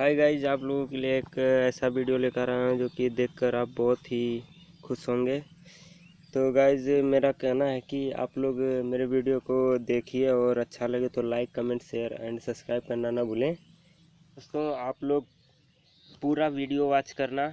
Hi guys, आप लोगों के लिए एक ऐसा वीडियो लेकर आया हूँ जो कि देखकर आप बहुत ही खुश होंगे। तो गाइज, मेरा कहना है कि आप लोग मेरे वीडियो को देखिए और अच्छा लगे तो like, comment, share and subscribe करना ना भूलें। दोस्तों, आप लोग पूरा वीडियो वॉच करना।